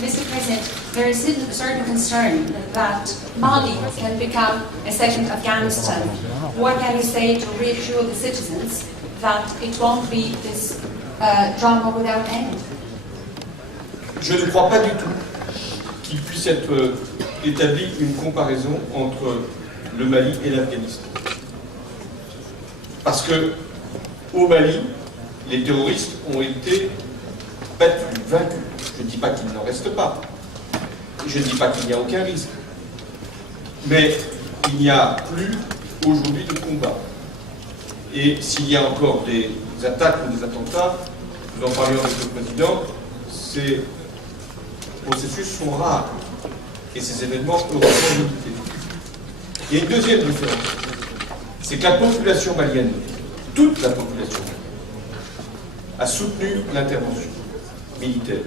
Mr. President, there is a certain concern that Mali can become a second Afghanistan. What can you say to reassure the citizens that it won't be this drama without end? Je ne crois pas du tout qu'il puisse être établi une comparaison entre le Mali et l'Afghanistan. Parce que au Mali, les terroristes ont été battus, vaincus. Je ne dis pas qu'il n'en reste pas. Je ne dis pas qu'il n'y a aucun risque. Mais il n'y a plus aujourd'hui de combat. Et s'il y a encore des attaques ou des attentats, nous en parlions avec le Président, ces processus sont rares. Et ces événements heureusement limités. Il y a une deuxième différence. C'est que la population malienne, toute la population, a soutenu l'intervention militaire.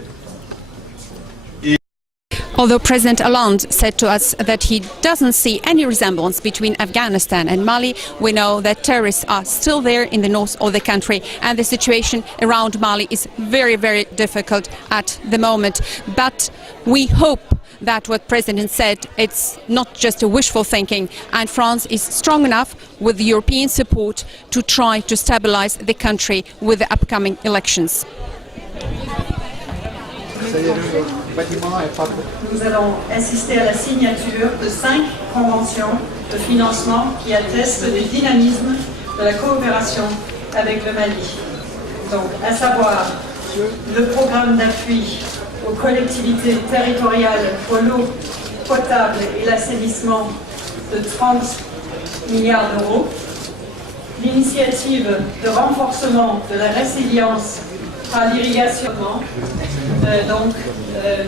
Although President Hollande said to us that he doesn't see any resemblance between Afghanistan and Mali, we know that terrorists are still there in the north of the country and the situation around Mali is very, very difficult at the moment. But we hope that what President said, it's not just a wishful thinking, and France is strong enough with European support to try to stabilize the country with the upcoming elections. Nous allons assister à la signature de 5 conventions de financement qui attestent du dynamisme de la coopération avec le Mali. Donc, à savoir le programme d'appui aux collectivités territoriales pour l'eau potable et l'assainissement de 30 milliards d'euros, l'initiative de renforcement de la résilience par l'irrigation.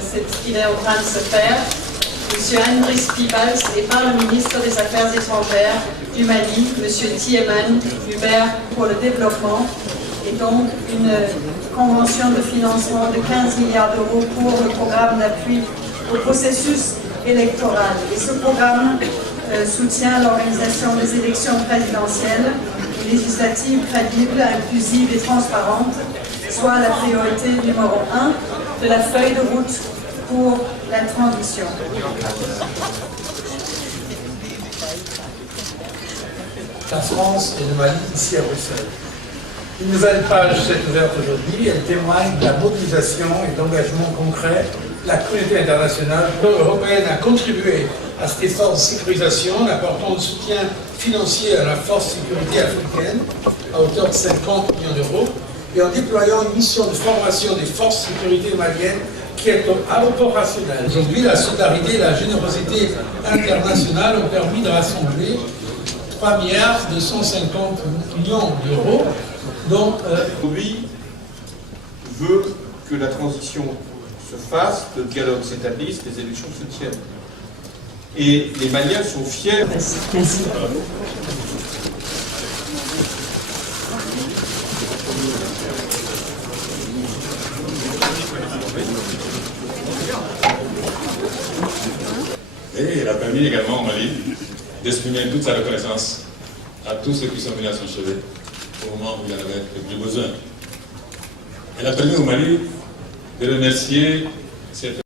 C'est ce qu'il est en train de se faire. M. Andris Piebalgs est par le ministre des Affaires étrangères du Mali, M. Tieman Hubert pour le développement, et donc une convention de financement de 15 milliards d'euros pour le programme d'appui au processus électoral. Et ce programme soutient l'organisation des élections présidentielles et législatives crédibles, inclusives et transparentes, soit la priorité numéro 1 de la feuille de route pour la transition. La France et le Mali ici à Bruxelles. Une nouvelle page s'est ouverte aujourd'hui, elle témoigne de la mobilisation et de l'engagement concret de la communauté internationale. L'Union européenne a contribué à cet effort de sécurisation en apportant un soutien financier à la force sécurité africaine à hauteur de 50 millions d'euros et en déployant une mission de formation des forces de sécurité maliennes qui est opérationnelle. Aujourd'hui, la solidarité et la générosité internationale ont permis de rassembler 3 milliards 250 millions d'euros. Donc, aujourd'hui, veut que la transition se fasse, le dialogue s'établisse, les élections se tiennent. Et les Maliens sont fiers. Merci. Et elle a permis également au Mali d'exprimer toute sa reconnaissance à tous ceux qui sont venus à son chevet au moment où il en avait le plus besoin. Elle a permis au Mali de remercier cette